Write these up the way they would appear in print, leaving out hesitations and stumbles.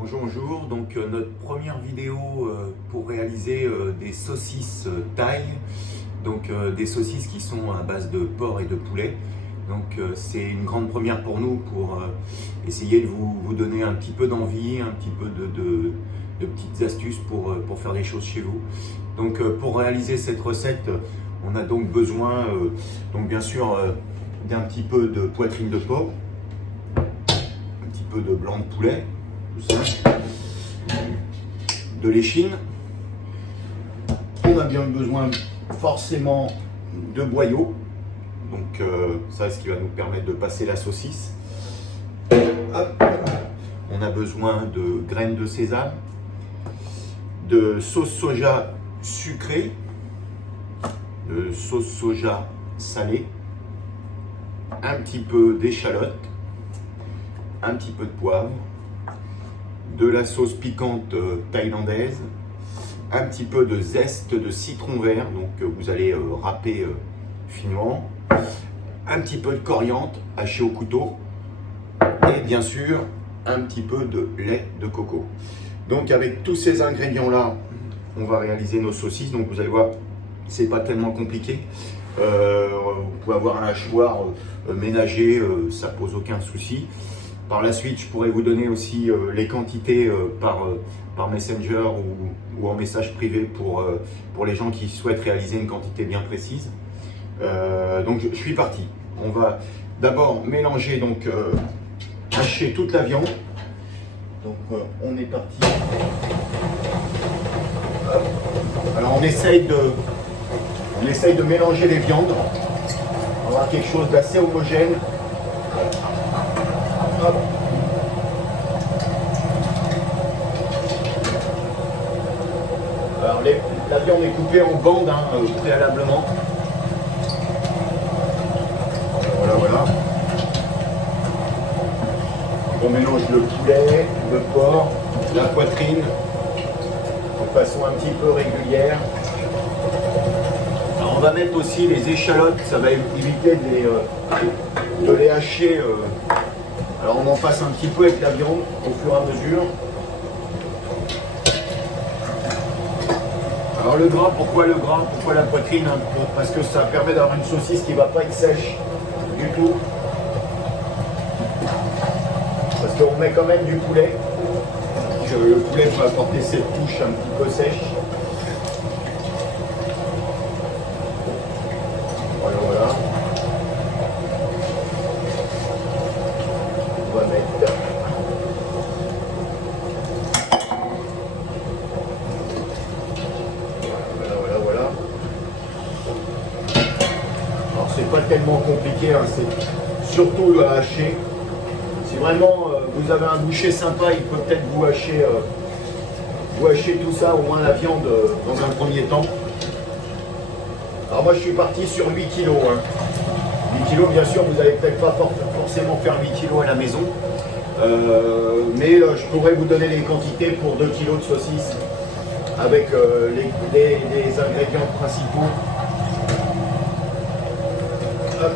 Bonjour, bonjour. Donc notre première vidéo pour réaliser des saucisses thaï, donc des saucisses qui sont à base de porc et de poulet. Donc c'est une grande première pour nous pour essayer de vous donner un petit peu d'envie, un petit peu de petites astuces pour faire des choses chez vous. Donc pour réaliser cette recette, on a donc besoin donc bien sûr d'un petit peu de poitrine de porc, un petit peu de blanc de poulet, tout ça, de l'échine. On a bien besoin forcément de boyaux, donc ça c'est ce qui va nous permettre de passer la saucisse. Hop. On a besoin de graines de sésame, de sauce soja sucrée, de sauce soja salée, un petit peu d'échalote, un petit peu de poivre, de la sauce piquante thaïlandaise, un petit peu de zeste de citron vert, donc vous allez râper finement, un petit peu de coriandre haché au couteau et bien sûr un petit peu de lait de coco. Donc avec tous ces ingrédients là, on va réaliser nos saucisses. Donc vous allez voir, c'est pas tellement compliqué. Vous pouvez avoir un hachoir ménager, ça pose aucun souci. Par la suite, je pourrais vous donner aussi les quantités par Messenger ou en message privé pour les gens qui souhaitent réaliser une quantité bien précise. Donc je suis parti. On va d'abord mélanger, donc hacher toute la viande. Donc on est parti. Hop. Alors on essaye de mélanger les viandes. On va avoir quelque chose d'assez homogène. Hop. Alors la viande est coupée en bandes préalablement. Voilà. On mélange le poulet, le porc, la poitrine de façon un petit peu régulière. Alors on va mettre aussi les échalotes, ça va éviter de les hacher. Alors on en passe un petit peu avec la viande au fur et à mesure. Alors le gras, pourquoi le gras? Pourquoi la poitrine? Parce que ça permet d'avoir une saucisse qui ne va pas être sèche du tout. Parce qu'on met quand même du poulet. Le poulet peut apporter cette touche un petit peu sèche. Voilà. On va mettre voilà. Alors c'est pas tellement compliqué, c'est surtout le hacher. Si vraiment vous avez un boucher sympa, il peut peut-être vous hacher tout ça, au moins la viande dans un premier temps. Alors moi je suis parti sur 8 kg. 8 kg, bien sûr, vous n'allez peut-être pas forcément faire 8 kg à la maison. Mais je pourrais vous donner les quantités pour 2 kg de saucisses avec les ingrédients principaux. Hop.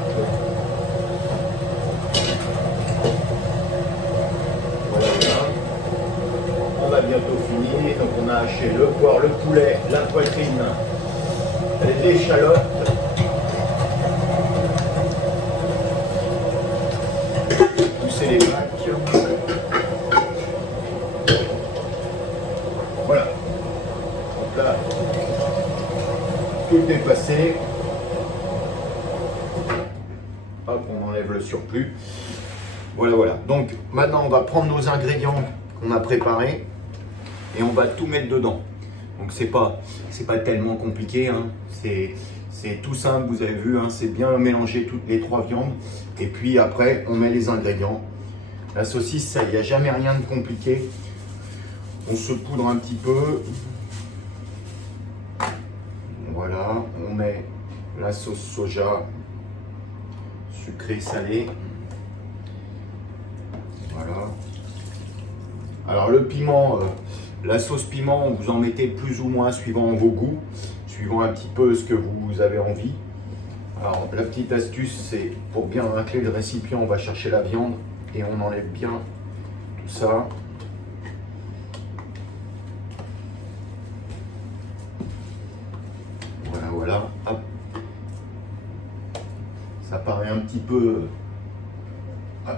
Voilà. On a bientôt fini. Donc on a haché le porc, le poulet, la poitrine, l'échalote. Pousser les bacs. Voilà. Donc là, tout est passé. Hop, on enlève le surplus. Voilà. Donc maintenant, on va prendre nos ingrédients qu'on a préparés et on va tout mettre dedans. Donc c'est pas tellement compliqué. C'est tout simple. Vous avez vu, c'est bien mélanger toutes les trois viandes. Et puis après, on met les ingrédients. La saucisse, il n'y a jamais rien de compliqué. On se poudre un petit peu. Voilà, on met la sauce soja sucrée salée. Voilà. Alors le piment, la sauce piment, vous en mettez plus ou moins suivant vos goûts, suivant un petit peu ce que vous avez envie. Alors la petite astuce, c'est pour bien racler le récipient, on va chercher la viande et on enlève bien tout ça. voilà, hop. Ça paraît un petit peu... Hop.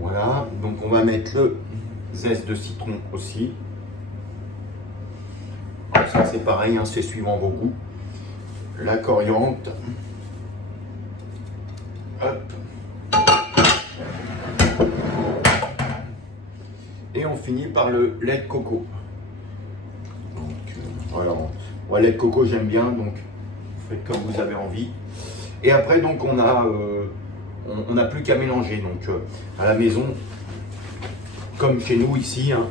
Voilà, donc on va mettre le zeste de citron aussi. Alors ça c'est pareil, hein, c'est suivant vos goûts. La coriandre. Hop. Et on finit par le lait de coco. Donc voilà, moi, lait de coco j'aime bien, donc vous faites comme vous avez envie. Et après donc on n'a plus qu'à mélanger. Donc à la maison, comme chez nous ici, hein,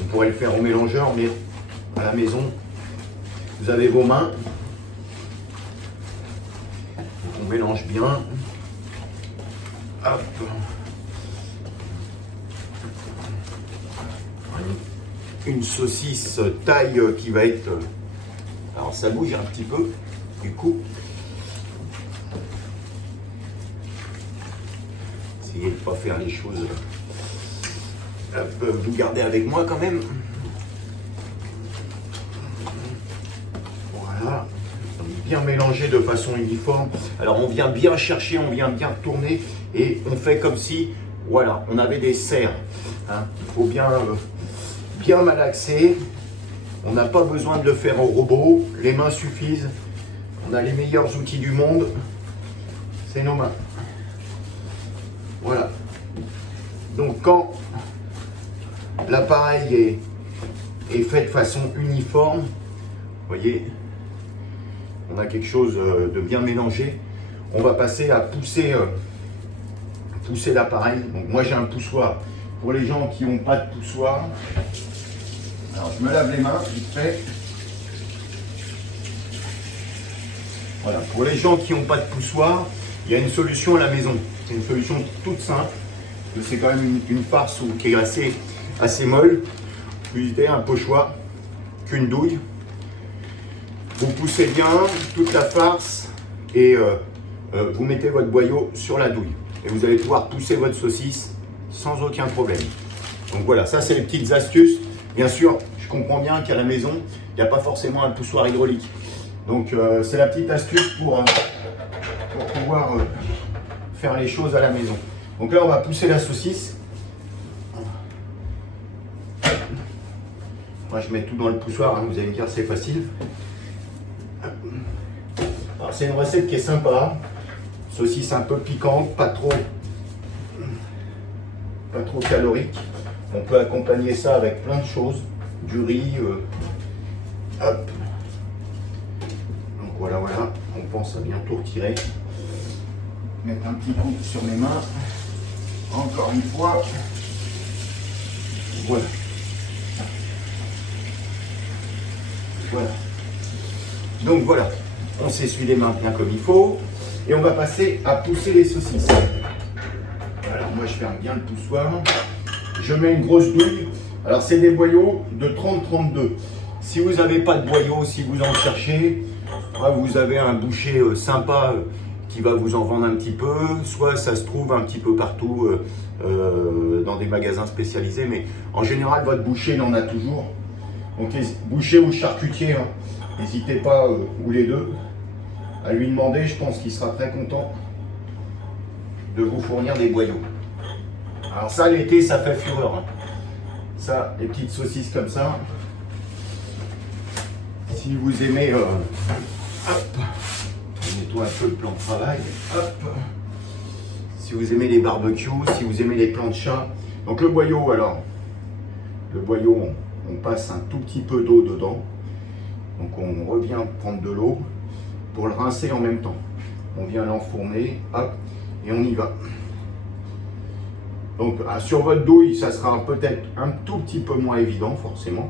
on pourrait le faire au mélangeur, mais à la maison, vous avez vos mains. Donc on mélange bien. Hop. Une saucisse taille qui va être... Alors ça bouge un petit peu, du coup. Essayez de ne pas faire les choses. Hop, vous gardez avec moi quand même. Voilà. Bien mélanger de façon uniforme. Alors on vient bien chercher, on vient bien tourner et on fait comme si, voilà, on avait des serres. Hein. Il faut bien malaxer. On n'a pas besoin de le faire au robot. Les mains suffisent. On a les meilleurs outils du monde. C'est nos mains. Voilà. Donc quand l'appareil est fait de façon uniforme, vous voyez, on a quelque chose de bien mélangé. On va passer à pousser l'appareil. Donc moi j'ai un poussoir. Pour les gens qui n'ont pas de poussoir, alors je me lave les mains vite fait. Voilà. Pour les gens qui n'ont pas de poussoir, il y a une solution à la maison. C'est une solution toute simple. C'est quand même une farce qui est assez molle. Vous utilisez un pochoir qu'une douille. Vous poussez bien toute la farce et vous mettez votre boyau sur la douille. Et vous allez pouvoir pousser votre saucisse sans aucun problème. Donc voilà, ça c'est les petites astuces. Bien sûr, je comprends bien qu'à la maison, il n'y a pas forcément un poussoir hydraulique. Donc c'est la petite astuce pour pouvoir faire les choses à la maison. Donc là, on va pousser la saucisse. Moi, je mets tout dans le poussoir, hein, vous allez me dire c'est facile. Alors c'est une recette qui est sympa. Saucisse un peu piquante, pas trop calorique. On peut accompagner ça avec plein de choses. Du riz. Hop. Donc voilà. On pense à bientôt retirer. Mettre un petit coup sur mes mains. Encore une fois. Voilà. Donc voilà. On s'essuie les mains bien comme il faut. Et on va passer à pousser les saucisses. Alors moi je ferme bien le poussoir. Je mets une grosse douille. Alors c'est des boyaux de 30-32. Si vous n'avez pas de boyau, si vous en cherchez, vous avez un boucher sympa qui va vous en vendre un petit peu. Soit ça se trouve un petit peu partout dans des magasins spécialisés. Mais en général votre boucher il en a toujours. Donc boucher ou charcutier, hein, n'hésitez pas, ou les deux, à lui demander. Je pense qu'il sera très content de vous fournir des boyaux. Alors ça, l'été, ça fait fureur. Hein. Ça, les petites saucisses comme ça. Si vous aimez... hop, on nettoie un peu le plan de travail. Hop. Si vous aimez les barbecues, si vous aimez les plans de chat. Donc le boyau, alors, le boyau, on passe un tout petit peu d'eau dedans. Donc on revient prendre de l'eau pour le rincer en même temps. On vient l'enfourner, hop, et on y va. Donc sur votre douille, ça sera peut-être un tout petit peu moins évident forcément.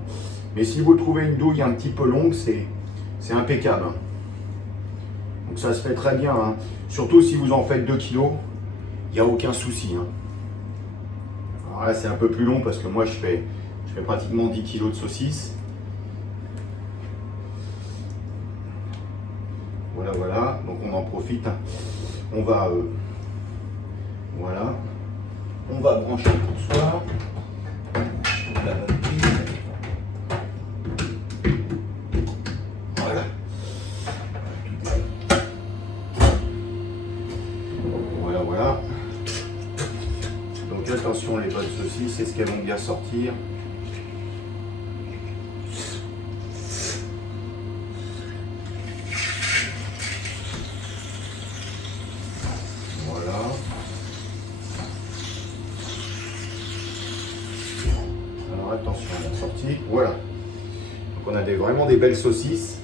Mais si vous trouvez une douille un petit peu longue, c'est impeccable. Hein. Donc ça se fait très bien. Hein. Surtout si vous en faites 2 kg, il n'y a aucun souci. Hein. Alors là c'est un peu plus long parce que moi je fais pratiquement 10 kg de saucisses. Voilà. Donc on en profite. Hein. On va... voilà. On va brancher le poussoir. la bonne prise. Voilà. Voilà, voilà. Donc attention, les bonnes saucisses, est-ce qu'elles vont bien sortir? Voilà. Alors attention, elle est sortie. Voilà. Donc on a vraiment des belles saucisses.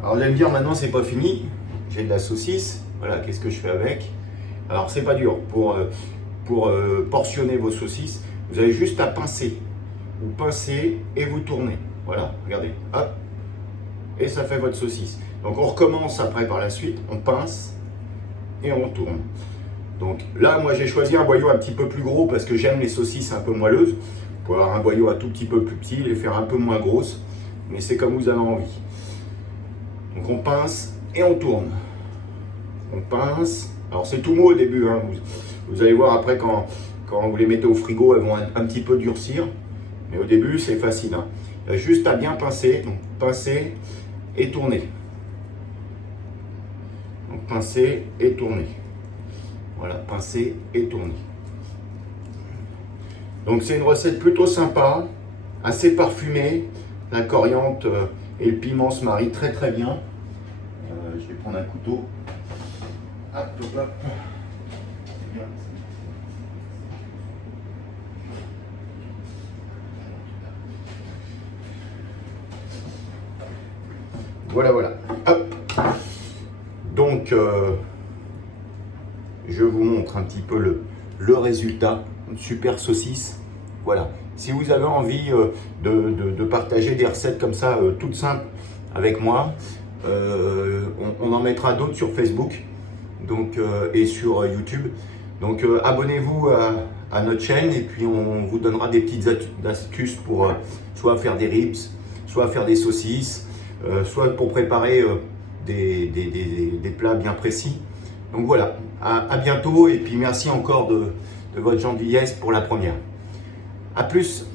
Alors vous allez me dire maintenant c'est pas fini. J'ai de la saucisse. Voilà, qu'est-ce que je fais avec? Alors c'est pas dur. Pour portionner vos saucisses, vous avez juste à pincer. Vous pincez et vous tournez. Voilà, regardez. Hop. Et ça fait votre saucisse. Donc on recommence après par la suite. On pince et on tourne. Donc là, moi j'ai choisi un boyau un petit peu plus gros parce que j'aime les saucisses un peu moelleuses. Vous pouvez avoir un boyau un tout petit peu plus petit, les faire un peu moins grosses, mais c'est comme vous avez envie. Donc on pince et on tourne. On pince. Alors c'est tout mou au début, hein. Vous allez voir après quand vous les mettez au frigo, elles vont un petit peu durcir. Mais au début c'est facile, hein. Il y a juste à bien pincer. Donc pincer et tourner. Donc pincer et tourner. Voilà, pincer et tourner. Donc c'est une recette plutôt sympa, assez parfumée. La coriandre et le piment se marient très très bien. Je vais prendre un couteau. Hop, hop, hop. Voilà, voilà. Hop. Donc, je vous montre un petit peu le résultat. Une super saucisse. Voilà. Si vous avez envie de partager des recettes comme ça, toutes simples, avec moi, on en mettra d'autres sur Facebook donc, et sur YouTube. Donc, abonnez-vous à notre chaîne et puis on vous donnera des petites astuces pour soit faire des ribs, soit faire des saucisses, soit pour préparer des plats bien précis. Donc voilà, à bientôt et puis merci encore de votre gentillesse pour la première. A plus.